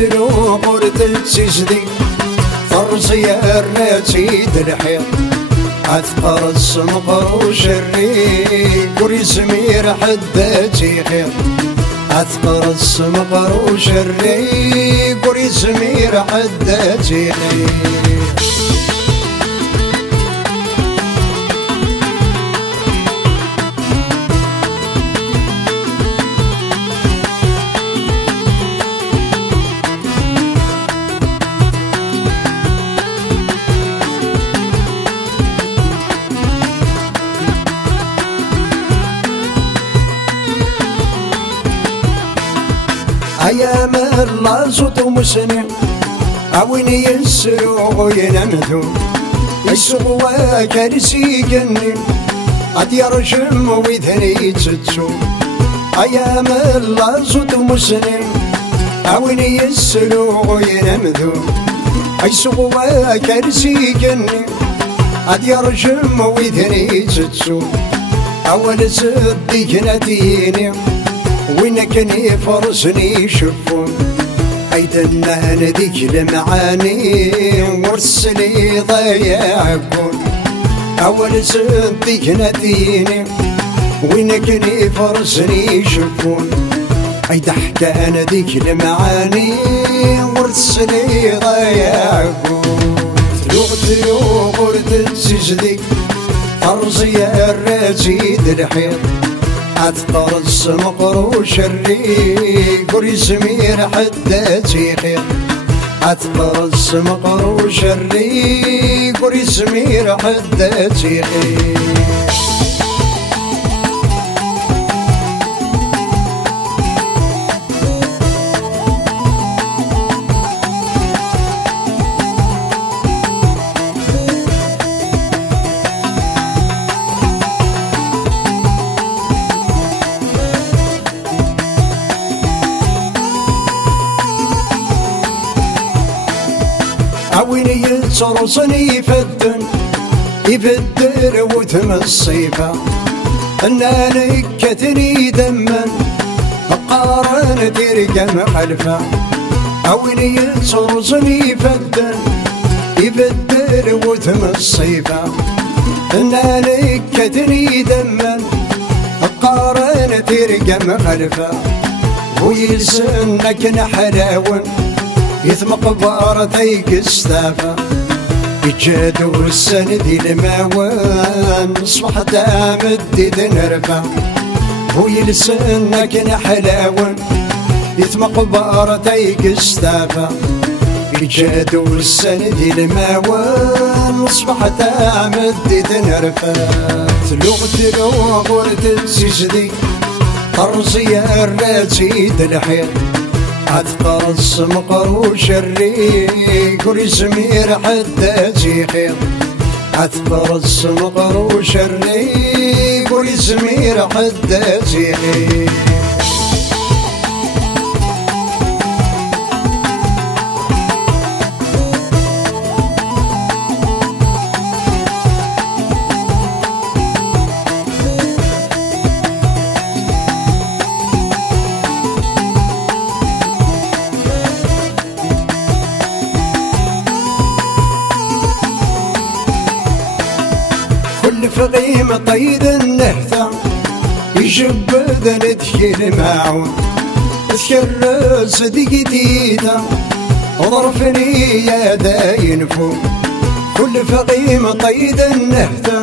تلو قرد التجدي فرصي الراتي دلحيط عتقر السمقر وشري كوري زمير حداتي خير عتقر السمقر وشري كوري زمير حداتي خير أيام الله صوت مسنين عويني يسرو ينمدو يسقوا كارسي جنين عد يرجم ويذني تتسو أيام الله صوت مسنين عويني يسرو ينمدو يسقوا كارسي جنين عد يرجم ويذني تتسو أول صديق ناديني وين كان يفرسني شفون أيدنا نديك المعاني ورسلي ضيعكون أول صديق ناديني وين كان يفرسني شفون أيد حكى نديك المعاني ورسلي ضيعكون تلو قرد السجدي فرزي الراتي دلحيط عتقر السمقر وشري كوري زمير حداتي خير عتقر السمقر وشري كوري زمير حداتي خير عويني يتصرصني يفدر وتمصيفه انا نكتني دما قارن ترقم خلفه عويني يتصرصني يفدر وتمصيفه انا نكتني دما قارن ترقم خلفه ويلسنك نحلاون يثمق بارتيك استافا يجادو السندي الماوان صبح دامد نرفع ويلسنك نحلاون يثمق بارتيك استافا يجادو السندي الماوان صبح دامد نرفع تلو قرد السجدي طرزي الراتي دلحيط عتقر السمقر وشري كوري زمير حداتي خير عتقر السمقر وشري كوري زمير حداتي خير فقيم طيد النهثة يجبد ندخل معون اذكر صديقي تيتا وظرفني يا داين فوق كل فقيم طيد النهثة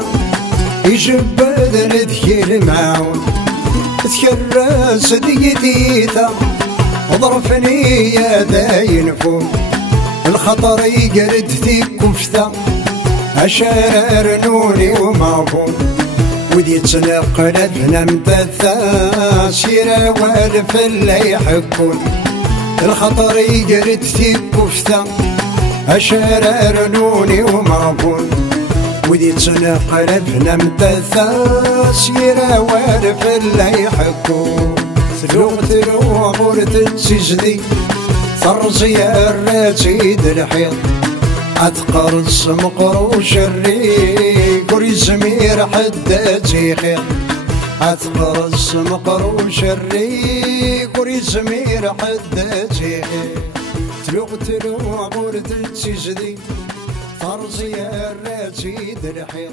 يجبد ندخل معون اذكر صديقي تيتا وظرفني يا داين فوق الخطر يقرد في كفتة أشار نوني ومعفون ودي تنقلت نمتثا سيرا والف اللي يحكون الخطر يقرد في كفته أشرار نوني ومربون ودي تنقلب نمتثا سيرا وارف اللي يحكون تلو غورت تسجدي فرزي الراتيد الحيط أتقرص مقروش الريق وريزمير حداتي خير أتقرص مقروش الريق وريزمير حداتي خير تلو غورت تسجدي فرزي الراتيد الحيط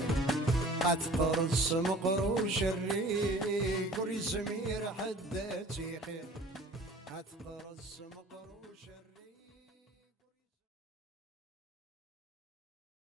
أتقرص مقروش الريق وريزمير حداتي خير أتقرص مقروش